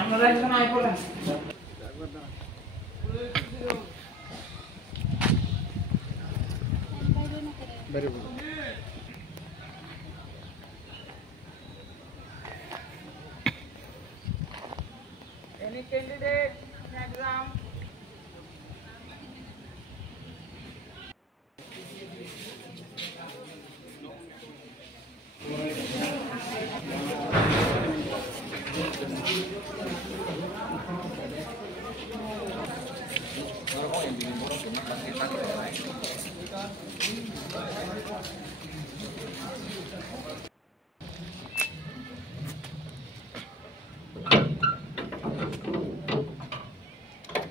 আমরা এখন আই পড়া very good. Any candidate in exam?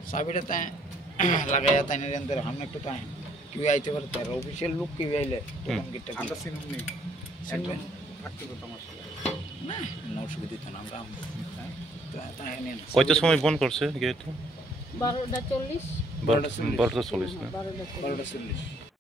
Sabir ताए लगाया ताए ने अंदर हमने तो ताए क्यों आए थे बरते ऑफिशियल लुक क्यों आए ले तो हम कितना अंदर सीन नहीं सीन फाटते तो तमाशा ना नौ सुविधा तो नाम राम तो ताए नहीं কয়টার সময় বন্ধ করছে গেট 12:40 12:40 না 12:40